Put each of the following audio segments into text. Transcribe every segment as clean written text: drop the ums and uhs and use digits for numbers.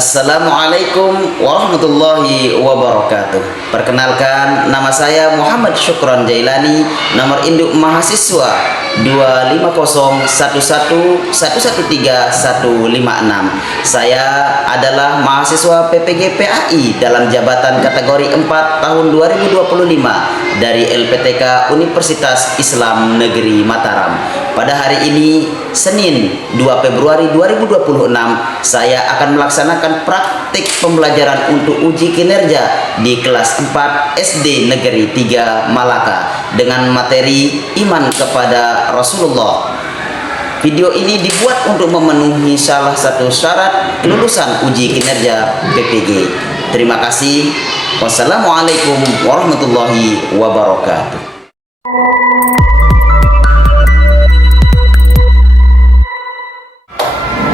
Assalamualaikum warahmatullahi wabarakatuh. Perkenalkan, nama saya Muhammad Syukron Jailani, nomor induk mahasiswa 25011113156. Saya adalah mahasiswa PPG PAI dalam jabatan kategori 4 tahun 2025 dari LPTK Universitas Islam Negeri Mataram. Pada hari ini, Senin 2 Februari 2026, saya akan melaksanakan praktik pembelajaran untuk uji kinerja di kelas 4 SD Negeri 3 Malaka dengan materi iman kepada Rasulullah. Video ini dibuat untuk memenuhi salah satu syarat kelulusan uji kinerja PPG. Terima kasih. Wassalamualaikum warahmatullahi wabarakatuh.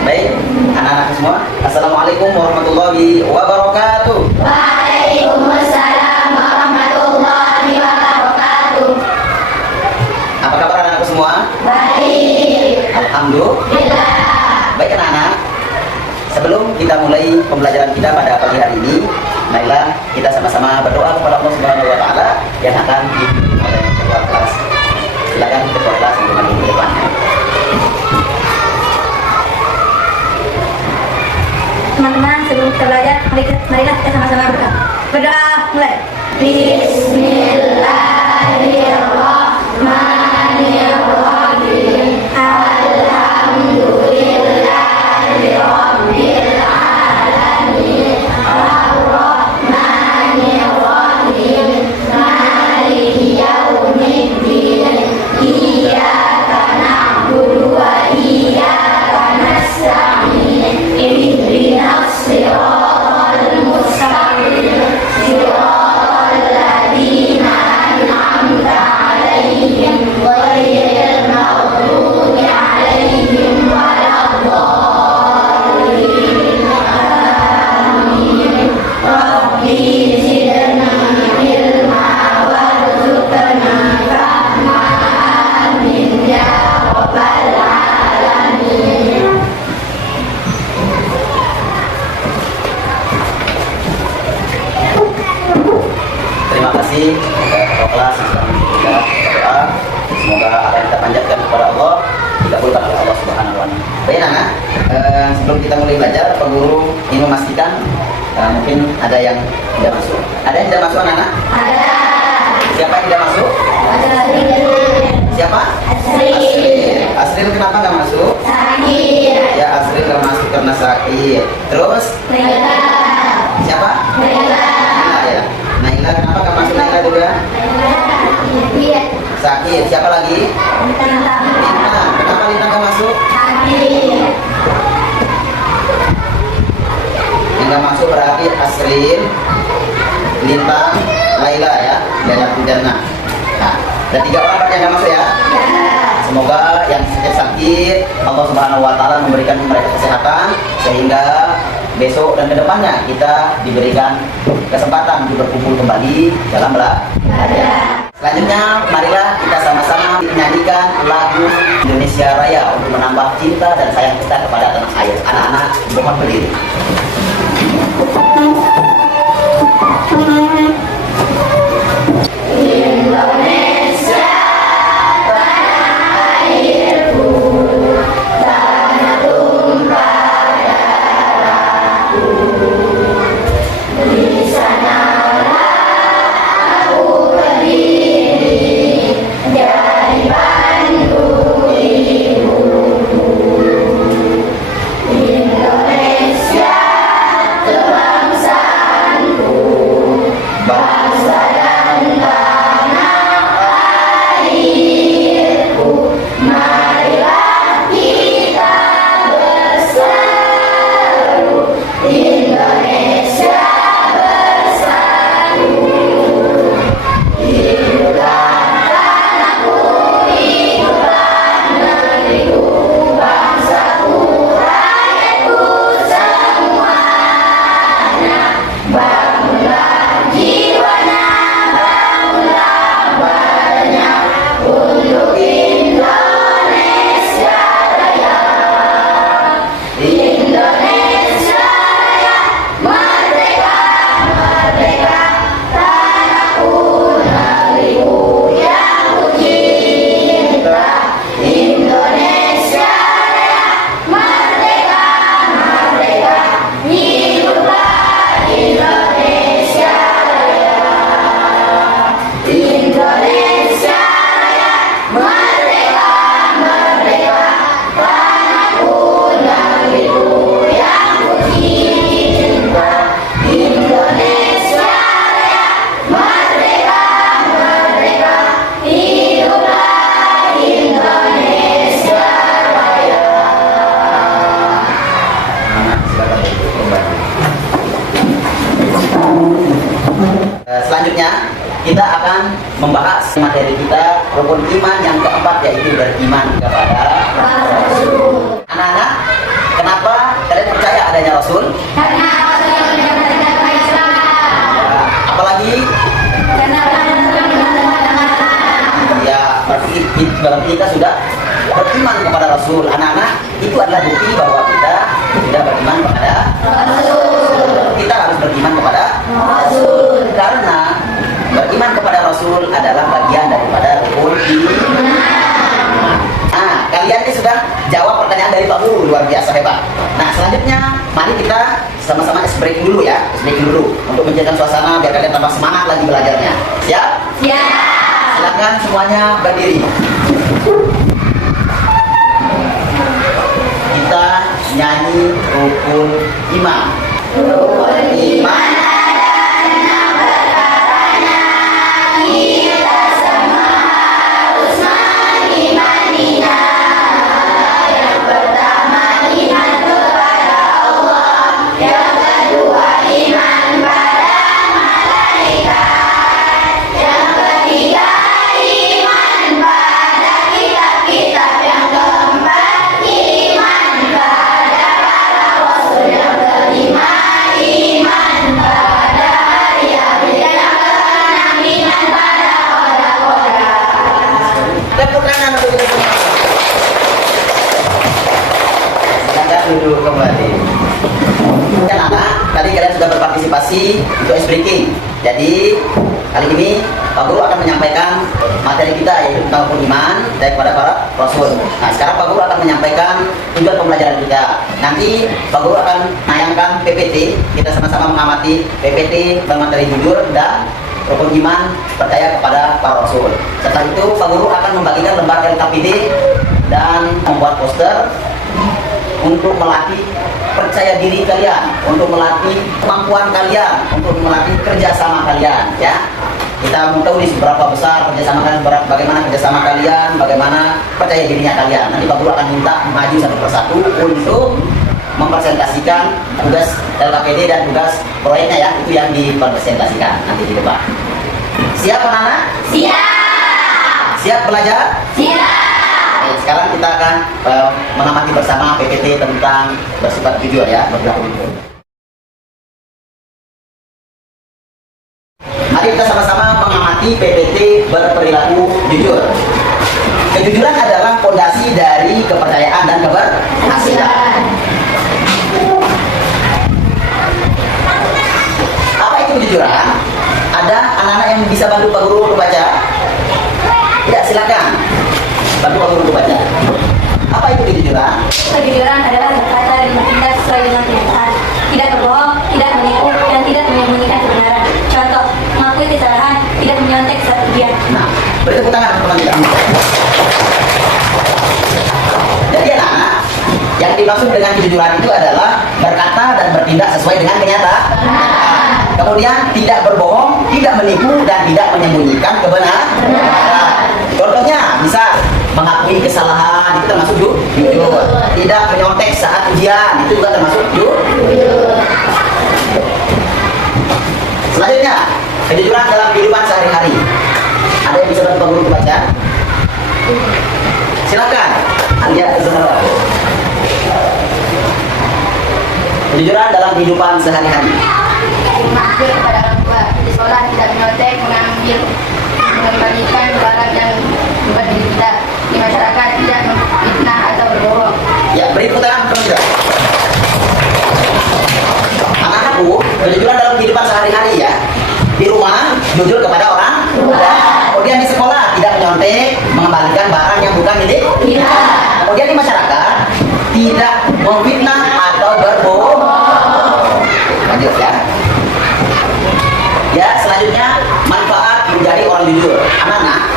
Baik, anak-anak semua, Assalamualaikum warahmatullahi wabarakatuh. Waalaikumsalam warahmatullahi wabarakatuh. Apa kabar anak-anakku semua? Baik. Alhamdulillah. Baik anak-anak, sebelum kita mulai pembelajaran kita pada pagi hari ini, marilah kita sama-sama berdoa kepada Allah Subhanahu wa taala yang akan dipimpin oleh ketua kelas. Silakan ketua kelas untuk maju ke depan. Teman-teman, sebelum kita belajar, marilah kita sama-sama berdoa. Berdoa mulai. Bismillahirrahmanirrahim. Alhamdulillahirabbil alamin. Arrahmanirrahim. Maliki yaumiddin. Iyyaka na'budu wa iyyaka nasta'in. Ihdinas siratal mustaqim. Siratal ladzina an'amta 'alaihim ghairil maghdubi 'alaihim waladdallin. Amin. Rabbi zidni ilma warzuqni fahma. Amin ya rabbal alamin. Terima kasih kepada kelas yang sudah kita berdoa. Semoga apa yang kita panjatkan kepada Allah dikabulkan oleh Allah Subhanahu wa taala. Baik anak, sebelum kita mulai belajar, Pak Guru ingin memastikan mungkin ada yang tidak masuk. Ada yang tidak masuk anak-anak? Ada. Siapa yang tidak masuk? Siapa? Asril kenapa nggak masuk? Sakit. Ya, Asril nggak masuk karena sakit. Terus siapa? Naila ya. Naila kenapa nggak masuk? Naila juga sakit. Siapa lagi? Lintang. Kenapa Lintang nggak masuk? Yang nggak masuk berarti Asril, Lintang, Laila ya, dan Pujana. Nah, ada 3 orang yang nggak masuk ya. Semoga yang sakit Allah Subhanahu wa taala memberikan mereka kesehatan sehingga besok dan kedepannya kita diberikan kesempatan untuk berkumpul kembali dalam belajar. Selanjutnya, marilah kita sama-sama menyanyikan lagu Indonesia Raya untuk menambah cinta dan sayang kita kepada tanah air. Anak-anak, mohon berdiri. Indonesia, tanah airku, tanah tumpah darahku. Di sanalah aku berdiri dari Bandung ibuku. Indonesia, kita akan membahas materi kita rukun iman yang keempat, yaitu beriman kepada Rasul. Anak-anak, kenapa kalian percaya adanya Rasul? Karena Rasul yang mengajarkan agama Islam. Apalagi? Karena Rasul Ya, berarti kita sudah beriman kepada Rasul. Anak-anak, itu adalah bukti bahwa kita sudah beriman kepada Rasul. Kita harus beriman kepada Rasul karena beriman kepada Rasul adalah bagian daripada rukun iman. Nah, kalian ini sudah jawab pertanyaan dari Pak Guru, luar biasa hebat. Nah, selanjutnya mari kita sama-sama ice break dulu ya, ice break dulu untuk menjaga suasana biar kalian tambah semangat lagi belajarnya. Siap? Siap. Silakan semuanya berdiri. Kita nyanyi rukun iman. Rukun iman. Tepuk tangan untuk kita semua. Silakan duduk kembali. Kan anak, tadi kalian sudah berpartisipasi untuk ice breaking. Jadi kali ini Pak Guru akan menyampaikan materi kita, yaitu tentang rukun iman daripada para Rasul. Nah, sekarang Pak Guru akan menyampaikan tujuan pembelajaran kita. Nanti Pak Guru akan menayangkan PPT. Kita sama-sama mengamati PPT bermateri jujur dan rukun iman percaya kepada para Rasul. Setelah itu Pak Guru akan membagikan lembar LKPD dan membuat poster untuk melatih percaya diri kalian, untuk melatih kemampuan kalian, untuk melatih kerjasama kalian. Ya, kita mau tahu nih seberapa besar kerjasama kalian, bagaimana kerjasama kalian, bagaimana percaya dirinya kalian. Nanti Pak Guru akan minta maju satu persatu untuk mempresentasikan tugas LKPD dan tugas proyeknya ya, itu yang dipresentasikan nanti di depan. Siap anak-anak? Siap. Siap belajar? Siap. Oke, sekarang kita akan mengamati bersama PPT tentang bersifat jujur ya, berlaku jujur. Mari kita sama-sama mengamati PPT berperilaku jujur. Kejujuran adalah fondasi dari kepercayaan dan keberhasilan. Apa itu kejujuran? Ada anak-anak yang bisa bantu Pak Guru untuk baca? Ya, silakan. Bantu Pak Guru untuk baca. Apa itu kejujuran? Kejujuran adalah berkata dan bertindak sesuai dengan kenyataan, tidak berbohong, tidak menipu, dan tidak menyembunyikan kebenaran. Contoh, mengakui kesalahan, tidak menyontek saat ujian. Nah, beri tepuk tangan teman-teman kita. Jadi anak-anak, yang dimaksud dengan kejujuran itu adalah berkata dan bertindak sesuai dengan kenyataan. Kemudian tidak berbohong, tidak menipu, dan tidak menyembunyikan kebenaran. Contohnya, bisa mengakui kesalahan, itu termasuk jujur. Tidak menyontek saat ujian, itu juga termasuk jujur. Selanjutnya, kejujuran dalam kehidupan sehari-hari. Ada yang bisa bantu Pak Guru baca? Silakan. Alia Zahra. Kejujuran dalam kehidupan sehari-hari. Jujur kepada orang tua, di sekolah tidak menyontek, mengambil, mengembalikan barang yang bukan diri kita. Di masyarakat tidak memfitnah atau berbohong. Ya, beri tepuk tangan teman kita. Anak-anakku, kejujuran dalam kehidupan sehari-hari ya. Di rumah, jujur kepada orang tua. Kemudian di sekolah, tidak menyontek, mengembalikan barang yang bukan milik kita. Kemudian di masyarakat, tidak memfitnah atau berbohong. Lanjut ya. Ya, selanjutnya manfaat menjadi orang jujur. Anak-anak,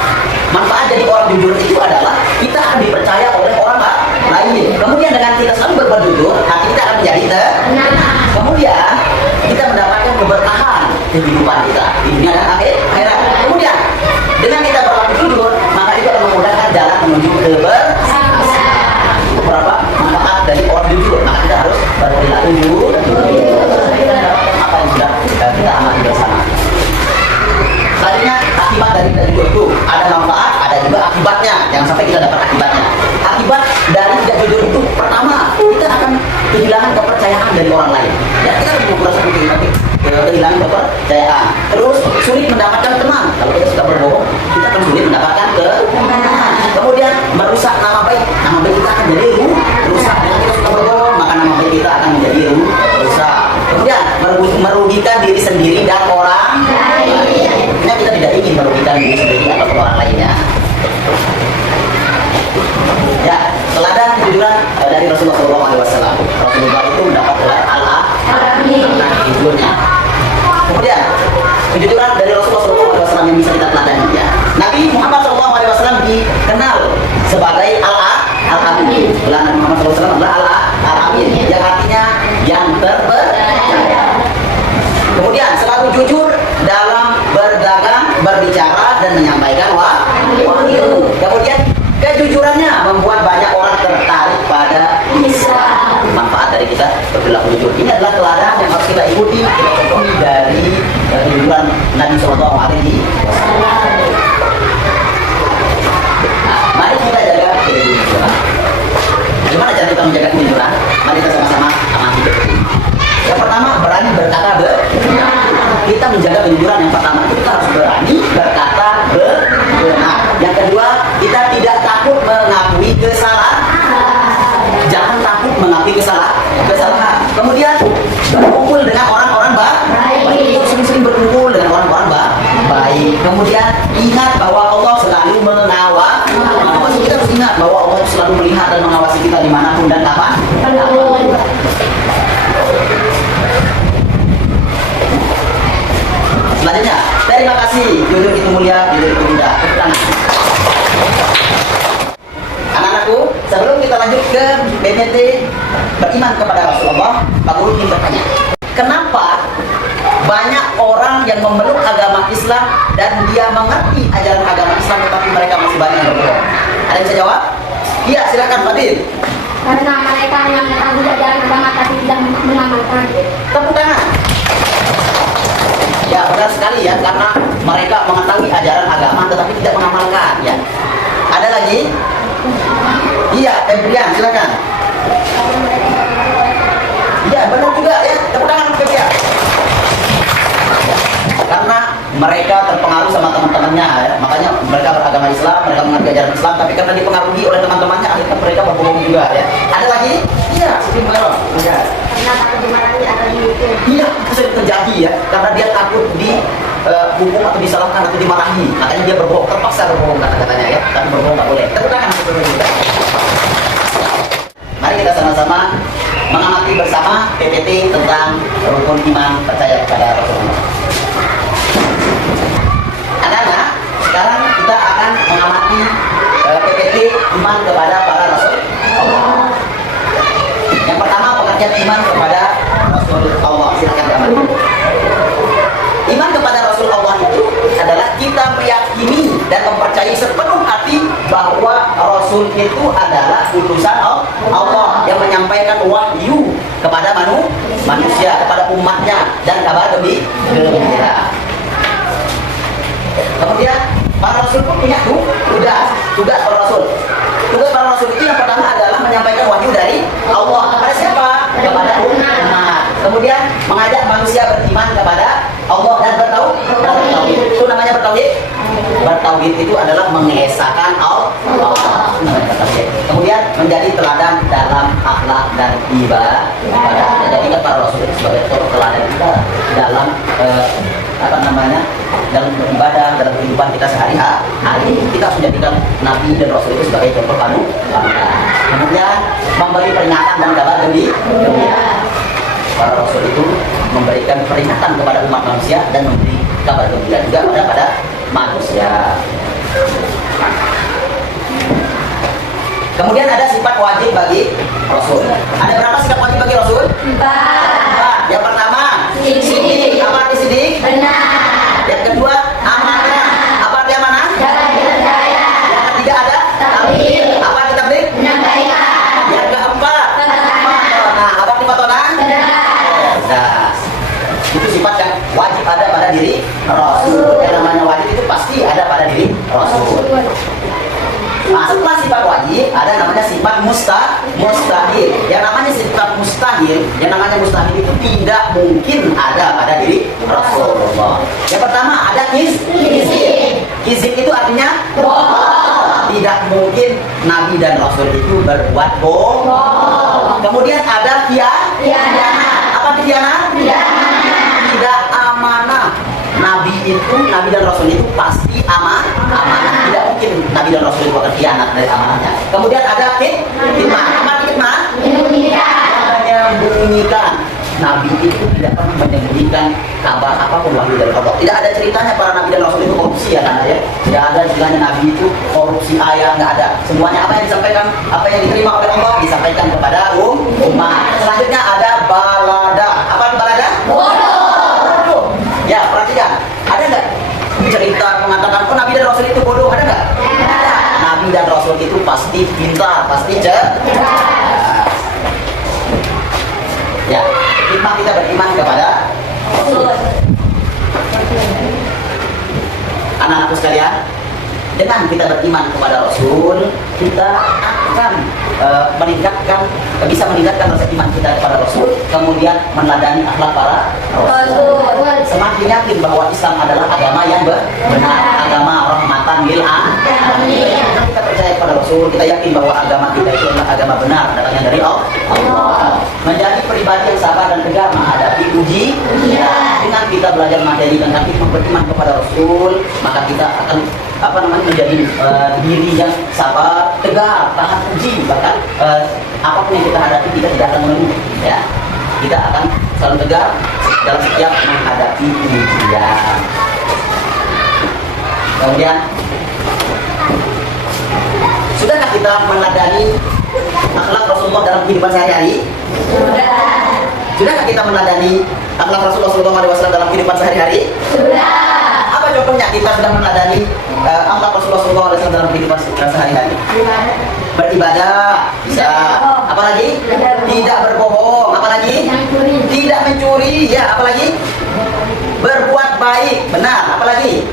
manfaat jadi orang jujur itu adalah kita akan dipercaya oleh orang lain. Kemudian dengan kita selalu berbuat jujur, hati kita akan menjadi tenang. Kemudian kita mendapatkan keberkahan kehidupan kita di dunia dan akhirat. Kemudian dengan kita berlaku jujur, maka itu akan memudahkan jalan menuju keberhasilan. Itu beberapa manfaat dari orang jujur. Maka kita harus berperilaku jujur. Apa yang sudah kita amati bersama. Selanjutnya dari tidak jujur itu ada manfaat, ada juga akibatnya. Jangan sampai kita dapat akibatnya. Akibat dari tidak jujur itu pertama, kita akan kehilangan kepercayaan dari orang lain. Ya, kita harus merasa kehilangan kepercayaan. Terus sulit mendapatkan teman. Kalau kita suka berbohong, kita akan sulit mendapatkan teman. Kemudian merusak nama baik. Nama baik kita akan jadi rusak. Dengan kita suka berbohong, maka nama baik kita akan menjadi rusak. Kemudian merugikan diri sendiri dan orang lain. Nah, kita tidak ingin merugikan diri sendiri atau orang lainnya. Ya, teladan kejujuran dari Rasulullah SAW. Rasulullah itu mendapat gelar Allah karena jujurnya. Kemudian kejujuran dari Rasulullah SAW yang bisa kita teladani. Ya. Nabi Muhammad SAW dikenal sebagai Al-Amin. Gelar Nabi Muhammad SAW adalah Al-Amin, yang artinya yang terpercaya. Kemudian selalu jujur dalam berdagang, berbicara, dan menyampaikan wahyu. Kemudian kejujurannya membuat banyak orang tertarik pada Islam. Manfaat dari kita berperilaku jujur ini adalah teladan yang harus kita ikuti, kita contohi dari kejujuran Nabi Sallallahu Alaihi Wasallam. Nah, mari kita jaga kejujuran. Gimana cara kita menjaga kejujuran? Mari kita sama-sama amati seperti ini. Yang pertama, berani berkata benar. Kita menjaga kejujuran yang pertama itu kita harus berani berkata benar. Yang kedua, kita tidak takut mengakui kesalahan. Jangan takut mengakui kesalahan. Kemudian berkumpul dengan orang-orang baik. Sering-sering berkumpul dengan orang-orang baik. Kemudian ingat bahwa Allah selalu mengawasi. Kita harus ingat bahwa Allah selalu melihat dan mengawasi kita dimanapun dan kapan. Selanjutnya, terima kasih. Jujur itu mulia, jujur itu indah. Anak-anakku, sebelum kita lanjut ke BMT beriman kepada Rasulullah, Pak Guru ingin bertanya, kenapa banyak orang yang memeluk agama Islam dan dia mengerti ajaran agama Islam tetapi mereka masih banyak yang berbohong? Ada yang bisa jawab? Iya, silakan Fadil. Karena mereka yang mengetahui ajaran agama tapi tidak mengamalkan. Tepuk tangan. Ya, benar sekali ya, karena mereka mengetahui ajaran agama tetapi tidak mengamalkan ya. Ada lagi? Iya, Febrian, silakan. Iya, benar juga ya. Tepuk tangan Febrian. Karena mereka terpengaruh sama teman-temannya ya. Makanya mereka beragama Islam, mereka mengerti ajaran Islam, tapi karena dipengaruhi oleh teman-temannya akhirnya mereka berbohong juga ya. Ada lagi? Iya, Siti Muhammad. Iya. Karena takut dimarahi atau dihukum. Iya, itu sering terjadi ya, karena dia takut dihukum atau disalahkan atau dimarahi, makanya dia berbohong, terpaksa berbohong kata-katanya ya, tapi berbohong nggak boleh. Tepuk tangan seperti itu. Mari kita sama-sama mengamati bersama PPT tentang rukun iman percaya kepada Rasulullah. Anak-anak, sekarang kita akan mengamati PPT iman kepada para Rasul Allah. Yang pertama, pengertian iman kepada Rasul Allah. Silakan gambar. Iman kepada Rasul Allah itu adalah kita meyakini dan mempercayai sepenuh hati bahwa Rasul itu adalah utusan Allah yang menyampaikan wahyu kepada manusia, kepada umatnya, dan kabar gembira. Kemudian para Rasul pun punya tugas para Rasul. Tugas para Rasul itu yang pertama adalah menyampaikan wahyu dari Allah kepada siapa? Kepada umat. Kemudian mengajak manusia beriman kepada Allah dan bertauhid. Itu namanya bertauhid. Bertauhid itu adalah mengesahkan Allah. Kemudian menjadi teladan dalam akhlak dan ibadah. Jadi para Rasul itu sebagai teladan kita dalam dalam beribadah, dalam kehidupan kita sehari-hari. Kita harus menjadikan Nabi dan Rasul itu sebagai contoh panutan. Kemudian memberi peringatan dan kabar gembira. Para Rasul itu memberikan peringatan kepada umat manusia dan memberi kabar gembira juga kepada manusia. Kemudian ada sifat wajib bagi Rasul. Ada berapa sifat wajib bagi Rasul? 4. Yang pertama, sidik. Apa arti sidik? Benar. Yang kedua, amanah. Apa arti amanah? Jangan dipercaya. Yang ketiga ada Tabligh. apa arti tabligh? Menyampaikan. Yang keempat, nah, apa arti patona? Nah, itu sifat yang wajib ada pada diri Rasul. Yang namanya wajib itu pasti ada pada tidak mungkin ada pada diri Rasulullah. Yang pertama ada kizib itu artinya bohong. Tidak mungkin Nabi dan Rasul itu berbuat bohong. Kemudian ada khianat. Apa khianat? Tidak amanah. Nabi dan Rasul itu pasti amanah. Tidak mungkin Nabi dan Rasul itu akan khianat dari amanahnya. Kemudian ada khidmah. Apa khidmah? Menyembunyikan. Nabi itu tidak pernah menyembunyikan kabar apapun wahyu dari Allah. Tidak ada ceritanya para Nabi dan Rasul itu korupsi ya kan ya. Tidak ada ceritanya Nabi itu korupsi ayah, nggak ada. Semuanya apa yang disampaikan, apa yang diterima oleh Allah disampaikan kepada umat. Selanjutnya ada balada. Apa balada? Bodoh. Ya, perhatikan. Ada nggak cerita mengatakan oh Nabi dan Rasul itu bodoh? Ada nggak? Ada. Nabi dan Rasul itu pasti pintar, pasti cerdas. Ya, iman kita beriman kepada Rasul. Anak-anakku sekalian, dengan kita beriman kepada Rasul, kita akan bisa meningkatkan rasa iman kita kepada Rasul, kemudian meneladani akhlak para Rasul. Semakin yakin bahwa Islam adalah agama yang benar, agama rahmatan lil alamin. Kita percaya kepada Rasul, kita yakin bahwa agama kita itu adalah agama benar, datangnya dari Allah. Menjadi pribadi yang sabar dan tegar menghadapi ujian. Dengan kita belajar materi tentang hikmah beriman kepada Rasul, maka kita akan menjadi diri yang sabar, tegar, tahan uji. Bahkan apapun yang kita hadapi kita tidak akan mengeluh. Ya, kita akan selalu tegar dalam setiap menghadapi ujian. Kemudian, sudahkah kita meneladani akhlak Rasulullah dalam kehidupan sehari-hari? Sudah. Sudahkah kita meneladani akhlak Rasulullah SAW dalam kehidupan sehari-hari? Sudah. Apa contohnya kita sudah meneladani akhlak Rasulullah SAW dalam kehidupan sehari-hari? Beribadah, bisa. Apalagi? Tidak berbohong. Apalagi? Tidak mencuri. Ya, apalagi? Berbuat baik, benar. Apalagi?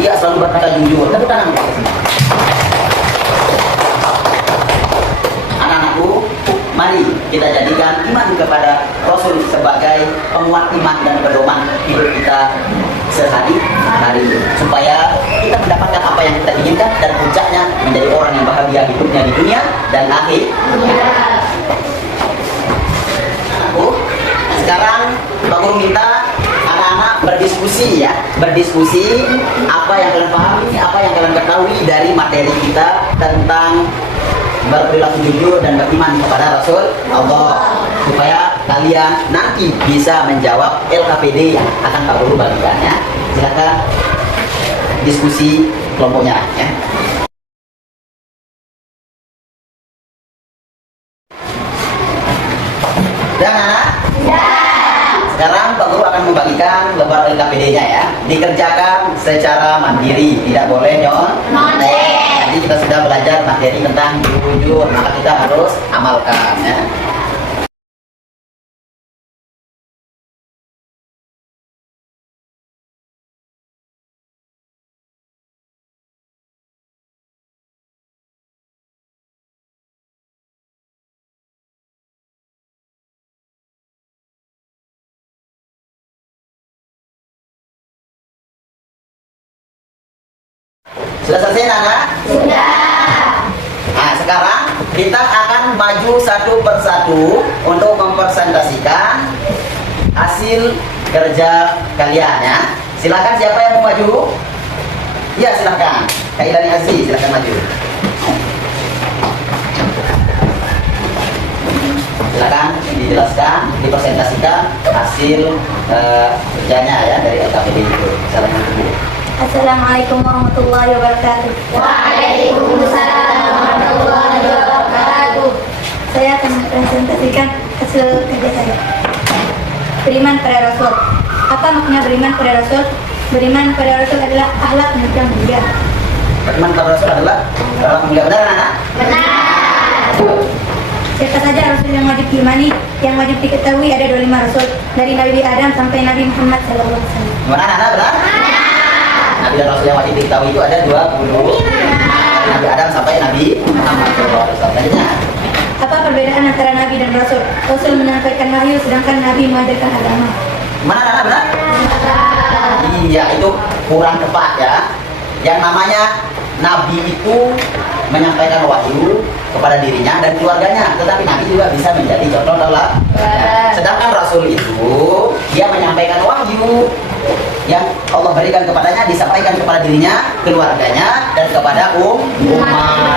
Iya, selalu berkata jujur. Tepuk tangan. Anak-anakku, mari kita jadikan iman kepada Rasul sebagai penguat iman dan pedoman hidup kita sehari-hari, supaya kita mendapatkan apa yang kita inginkan dan puncaknya menjadi orang yang bahagia hidupnya di dunia dan akhir. Anakku, sekarang Bang Guru minta anak-anak berdiskusi ya, berdiskusi apa yang kalian pahami, apa yang kalian ketahui dari materi kita tentang berperilaku jujur dan beriman kepada Rasul Allah, supaya kalian nanti bisa menjawab LKPD yang akan Pak Guru bagikan ya. Silakan diskusi kelompoknya ya. Dan anak? Ya. Sekarang Pak Guru akan membagikan lembar LKPD-nya ya. Dikerjakan secara mandiri, tidak boleh nyontek. Jadi kita sudah belajar materi tentang jujur, maka kita harus amalkan ya. Sudah selesai anak? Sudah. Nah, sekarang kita akan maju satu persatu untuk mempresentasikan hasil kerja kalian ya. Silakan siapa yang mau maju? Ya silakan. Kak Ilani Aziz, silakan maju. Silakan dijelaskan, dipresentasikan hasil kerjanya ya dari LKPD itu. Assalamualaikum. Assalamualaikum warahmatullahi wabarakatuh. Waalaikumsalam warahmatullahi wabarakatuh. Saya akan mempresentasikan hasil kerja saya. Beriman pada Rasul. Apa makna beriman pada Rasul? Beriman pada Rasul adalah akhlak yang mulia. Beriman pada Rasul adalah akhlak mulia. Benar anak? Benar. Siapa saja Rasul yang wajib diimani, yang wajib diketahui ada 25 Rasul, dari Nabi Adam sampai Nabi Muhammad SAW. Gimana anak? Benar? Nabi dan Rasul yang wajib diketahui itu ada 20. Nabi Adam sampai Nabi Muhammad SAW. Selanjutnya Apa perbedaan antara Nabi dan Rasul? Rasul menyampaikan wahyu, sedangkan Nabi mengajarkan agama. Mana Nana, benar? Iya, itu kurang tepat ya. Yang namanya Nabi itu menyampaikan wahyu kepada dirinya dan keluarganya, tetapi Nabi juga bisa menjadi contoh teladan. Sedangkan Rasul itu dia menyampaikan wahyu yang Allah berikan kepadanya, disampaikan kepada dirinya, keluarganya, dan kepada umat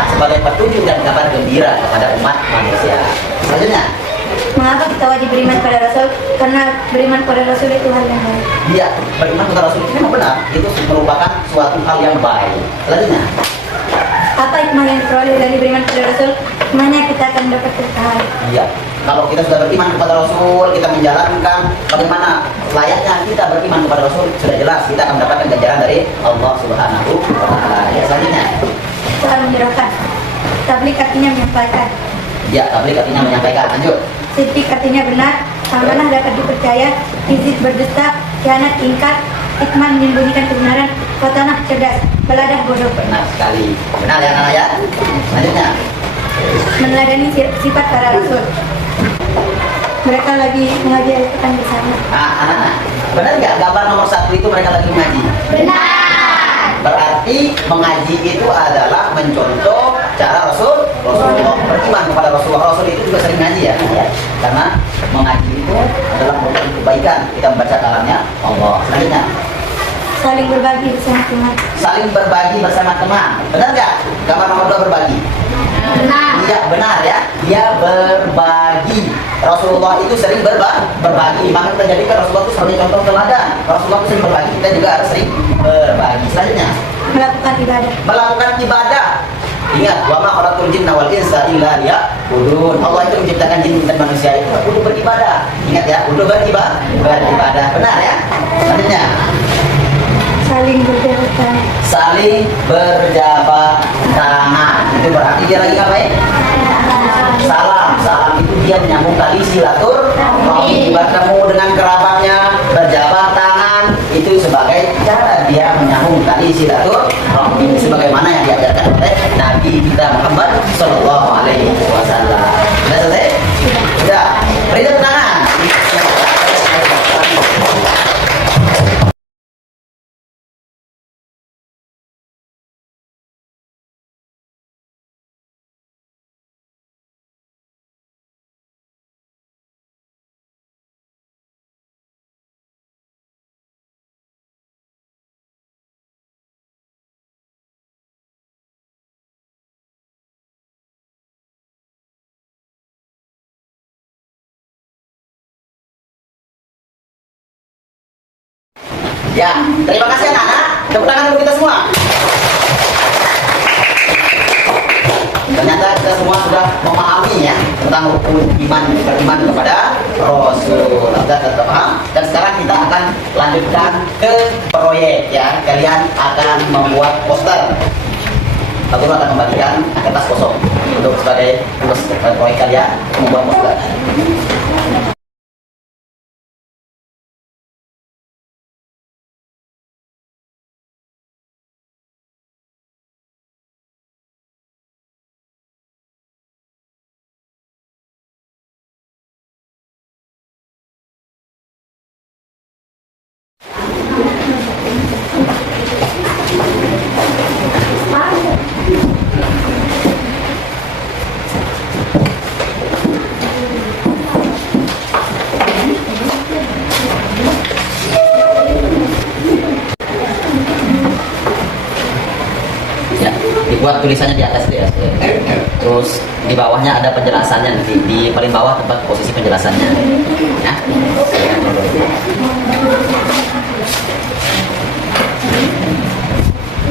sebagai petunjuk dan kabar gembira kepada umat manusia. Selanjutnya, Mengapa kita wajib beriman pada Rasul? Karena beriman pada Rasul itu hal yang baik. dia beriman kepada Rasul itu memang benar, itu merupakan suatu hal yang baik. Selanjutnya, Apa hikmah yang diperoleh dari beriman pada Rasul? Hikmahnya kita akan dapat bertahan. iya, kalau kita sudah beriman kepada Rasul, kita menjalankan bagaimana layaknya kita beriman kepada Rasul, sudah jelas kita akan mendapatkan ganjaran dari Allah Subhanahu wa Ta'ala. Ya, selanjutnya, Soal menyerahkan. Tablik artinya menyampaikan. ya, tabligh artinya menyampaikan. Lanjut. Sidik artinya benar. Amanah dapat dipercaya. Izid berdusta. Khianat ingkar. Hikmah menyembunyikan kebenaran. Khotanah cerdas. Beladah bodoh. Benar sekali. Benar ya, Nana ya. Selanjutnya, Meneladani sifat para Rasul. Mereka lagi mengaji Al-Quran bersama. anak-anak, benar nggak gambar nomor 1 itu mereka lagi mengaji? Berarti mengaji itu adalah mencontoh cara Rasulullah beriman kepada Rasulullah. Rasul itu juga sering ngaji ya, karena mengaji itu adalah merupakan kebaikan. Kita membaca kalamnya Allah. Selanjutnya, Saling berbagi bersama teman. saling berbagi bersama teman. Benar nggak? Gambar nomor 2 berbagi. Iya benar ya, dia berbagi. Rasulullah itu sering berbagi. Maka kita jadikan Rasulullah itu sebagai contoh teladan. Rasulullah itu sering berbagi, kita juga harus sering berbagi. Selanjutnya, Melakukan ibadah. melakukan ibadah. Ingat, wa ma khalaqtul jinna wal insa illa liya'budun. Allah itu menciptakan jin dan manusia itu untuk beribadah. Ingat ya, untuk beribadah. Benar ya? Selanjutnya, Saling berjabat tangan. saling berjabat tangan. Itu berarti dia lagi ngapain? Salam itu dia menyambung tali silaturahmi, bertemu dengan kerabatnya, berjabat tangan, itu sebagai cara dia menyambung tali silaturahmi, sebagaimana yang diajarkan oleh Nabi kita Muhammad Sallallahu Alaihi Wasallam. Sudah selesai? Sudah. Beri tepuk tangan. Ya, terima kasih anak-anak. Tepuk tangan untuk kita semua. Ternyata kita semua sudah memahami ya tentang rukun iman, beriman kepada Rasul. Sudah paham? Dan sekarang kita akan lanjutkan ke proyek ya. Kalian akan membuat poster. Aku akan membagikan kertas kosong untuk sebagai tugas proyek kalian membuat poster. Ya, dibuat tulisannya di atas itu ya. Terus di bawahnya ada penjelasannya nanti, di paling bawah tempat posisi penjelasannya. Ya.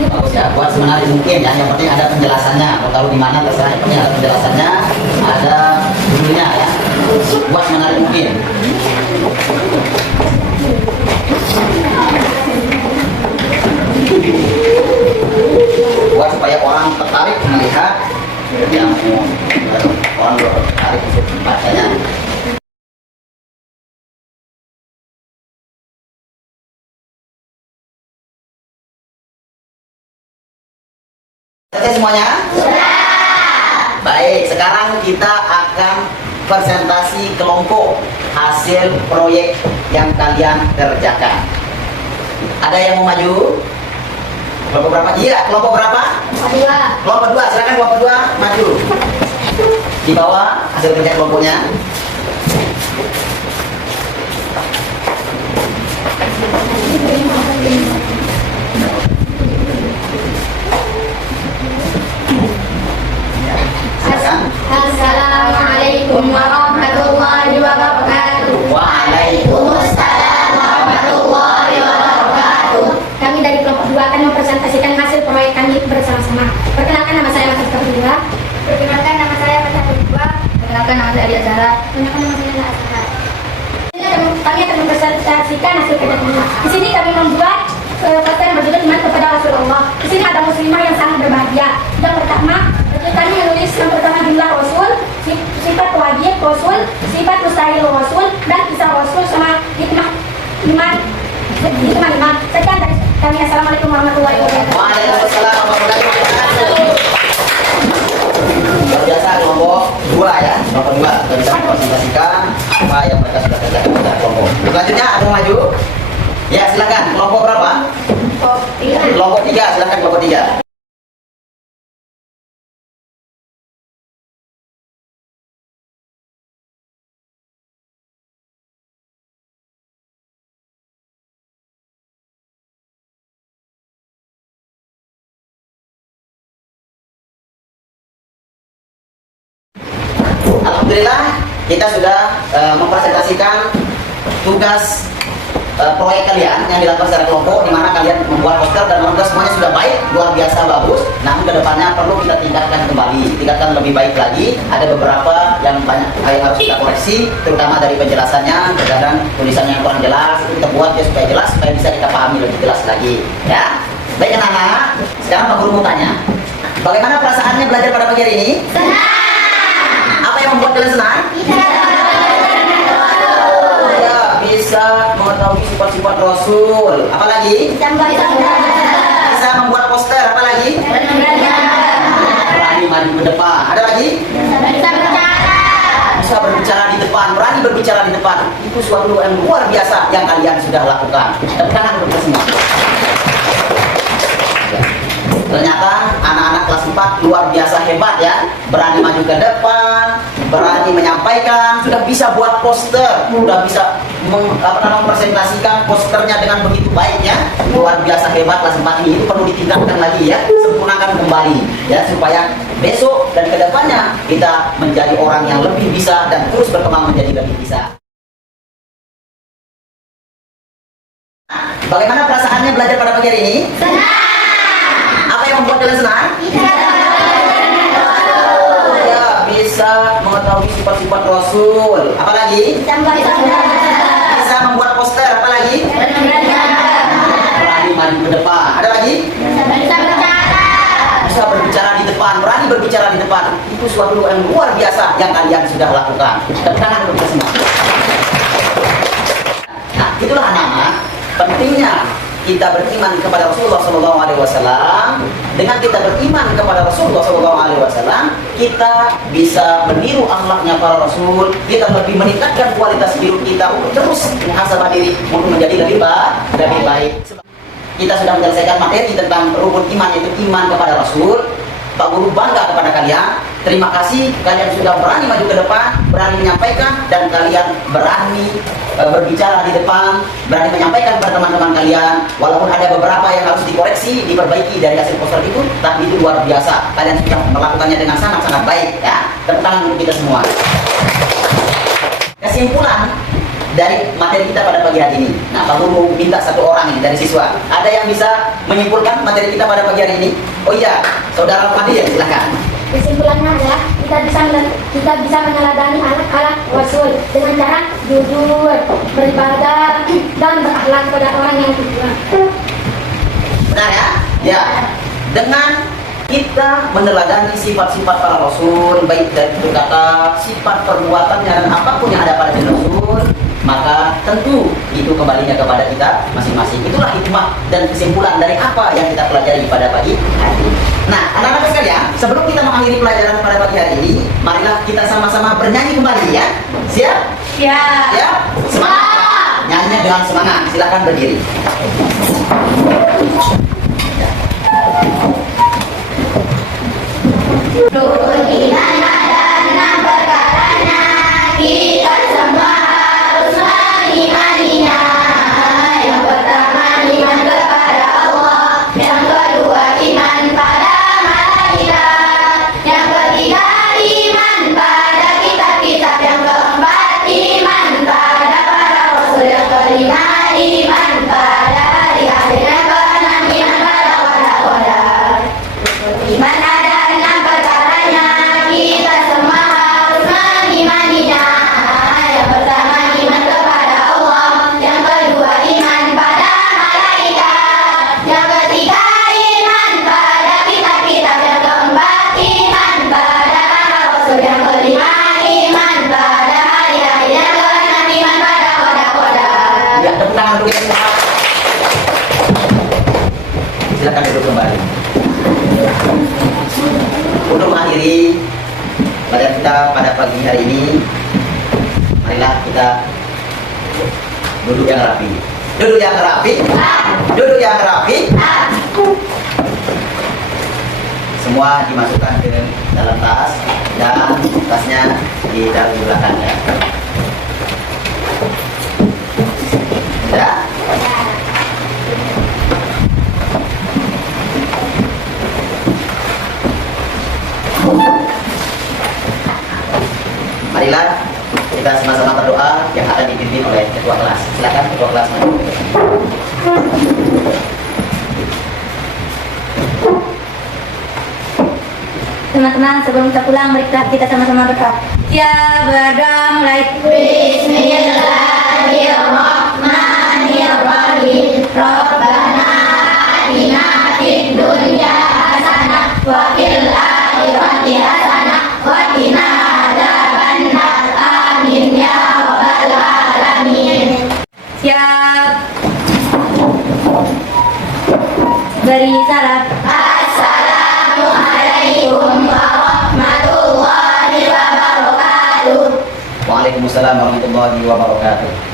Bagus ya, buat semenarik mungkin ya. Yang penting ada penjelasannya. Mau tahu di mana terserah. Yang penting ada penjelasannya, ada judulnya ya. Buat semenarik mungkin. Buat supaya orang tertarik melihat yang orang tertarik untuk membacanya. Selesai semuanya? Sudah. Baik, sekarang kita akan akan presentasi kelompok hasil proyek yang kalian kerjakan. Ada yang mau maju? Kelompok berapa? Iya, kelompok berapa? Dua. Kelompok 2, silakan kelompok 2 maju. Di bawah hasil kerja kelompoknya. Silakan. Assalamualaikum warahmatullahi wabarakatuh. Waalaikumsalam warahmatullahi wabarakatuh. Kami dari kelompok 2 akan mempresentasikan hasil proyek kami bersama-sama. Perkenalkan nama saya Mas Kelompok 2. Perkenalkan nama saya Mas Kelompok 2. Perkenalkan nama saya Adia Zara. Perkenalkan nama saya Nala Azhar. Kami akan mempresentasikan hasil kerja kami. Di sini kami membuat poster yang berjudul iman kepada Rasulullah. Di sini ada muslimah yang sangat berbahagia. Yang pertama, kami menulis yang pertama jumlah Rasul, sifat wajib Rasul, sifat mustahil Rasul, dan kisah Rasul sama hikmah iman. Sekian dari kami. Assalamualaikum warahmatullahi wabarakatuh. Waalaikumsalam warahmatullahi wabarakatuh. Luar biasa kelompok 2 ya, kelompok 2 kita bisa mempresentasikan apa yang mereka sudah kerjakan pada kelompok. Selanjutnya ada yang maju? Ya silakan. Kelompok berapa? Kelompok 3, silakan kelompok 3. Alhamdulillah kita sudah mempresentasikan tugas proyek kalian yang dilakukan secara kelompok, di mana kalian membuat poster dan alhamdulillah semuanya sudah baik, luar biasa bagus. Namun kedepannya perlu kita tingkatkan kembali, tingkatkan lebih baik lagi. Ada beberapa yang banyak yang harus kita koreksi, terutama dari penjelasannya. Terkadang tulisannya yang kurang jelas, itu kita buat ya supaya jelas, supaya bisa kita pahami lebih jelas lagi. Ya, baik anak-anak. Sekarang Pak Guru mau tanya, bagaimana perasaannya belajar pada pagi hari ini? Apa yang membuat kalian senang? Ya, bisa mengetahui sifat-sifat Rasul. Apalagi? Bisa membuat poster. Apalagi? Berani maju ke depan. Ada lagi? Bisa berbicara di depan. Berani berbicara di depan. Itu suatu yang luar biasa yang kalian sudah lakukan. Tepuk tangan untuk kita semua. Ternyata anak-anak kelas 4 luar biasa hebat ya. Berani maju ke depan, berani menyampaikan, sudah bisa buat poster, sudah bisa mempresentasikan posternya dengan begitu baiknya. Luar biasa hebat kelas 4 ini. Itu perlu ditingkatkan lagi ya, sempurnakan kembali ya, supaya besok dan kedepannya kita menjadi orang yang lebih bisa dan terus berkembang menjadi lebih bisa. Bagaimana perasaannya belajar pada pagi hari ini? Apa yang membuat kalian senang? Ya, bisa mengetahui sifat-sifat Rasul. Apalagi? Bisa membuat poster. Apalagi? Berani maju ke depan. Ada lagi? Bisa berbicara di depan. Berani berbicara di depan. Itu suatu yang luar biasa yang kalian sudah lakukan. Tepuk tangan untuk kita semua. Nah, itulah anak-anak pentingnya kita beriman kepada Rasulullah SAW. Dengan kita beriman kepada Rasulullah SAW, kita bisa meniru akhlaknya para Rasul. Kita lebih meningkatkan kualitas hidup kita untuk terus muhasabah diri untuk menjadi lebih baik. Kita sudah menyelesaikan materi tentang rukun iman, yaitu iman kepada Rasul. Pak Guru bangga kepada kalian. Terima kasih kalian sudah berani maju ke depan, berani menyampaikan, dan kalian berani berbicara di depan, berani menyampaikan kepada teman-teman kalian. Walaupun ada beberapa yang harus dikoreksi, diperbaiki dari hasil poster itu, tapi itu luar biasa. Kalian sudah melakukannya dengan sangat-sangat baik ya. Tepuk tangan untuk kita semua. Kesimpulan dari materi kita pada pagi hari ini. Nah, Pak Guru minta satu orang ini dari siswa. Ada yang bisa menyimpulkan materi kita pada pagi hari ini? Oh iya, Saudara Fadil, silakan. Kesimpulannya adalah kita bisa meneladani anak-anak Rasul dengan cara jujur, beribadah, dan berakhlak kepada orang yang tujuan. Benar ya? Ya. Dengan kita meneladani sifat-sifat para Rasul, baik dari kata, sifat perbuatannya dan apapun yang ada pada diri Rasul, maka tentu itu kembalinya kepada kita masing-masing. Itulah hikmah dan kesimpulan dari apa yang kita pelajari pada pagi hari ini. Nah, anak-anak sekalian, sebelum kita mengakhiri pelajaran pada pagi hari ini, marilah kita sama-sama bernyanyi kembali ya. Siap? Siap. Ya, semangat. Nyanyi dengan semangat. Silakan berdiri. Rukun iman ada 6 perkaranya, kita semua harus mengimaninya. Yang pertama iman kepada Allah, yang kedua iman pada malaikat, yang ketiga iman pada kitab-kitab, yang keempat iman pada para rasul, yang kelima iman pada hari akhir, yang keenam iman pada qadar. Iman ada 6 perkaranya, kita semua harus mengimaninya. Yang pertama iman kepada Allah, yang kedua iman pada malaikat, yang ketiga iman pada kitab-kitab, yang keempat iman pada para rasul, yang kelima iman pada hari akhir, yang keenam iman pada qadar. Ya, tepuk tangan dulu ya. Silakan duduk kembali. Untuk mengakhiri pelajaran kita pada pagi hari ini, marilah kita duduk yang rapi. Duduk yang rapi. Duduk yang rapi. Semua dimasukkan ke dalam tas dan tasnya di dalam belakangnya. Ya. Marilah kita sama-sama berdoa yang akan dipimpin oleh ketua kelas. Silakan ketua kelas maju. Teman-teman, sebelum kita pulang, mari kita sama-sama berdoa. Ya, berdoa mulai. Bismillahirrahmanirrahim. Rabbana atina fid dunya hasanah wa fil akhirati hasanah wa qina adzabannar. Amin ya rabbal alamin. Siap. Beri salam. Assalamualaikum warahmatullahi wabarakatuh. Waalaikumsalam warahmatullahi wabarakatuh.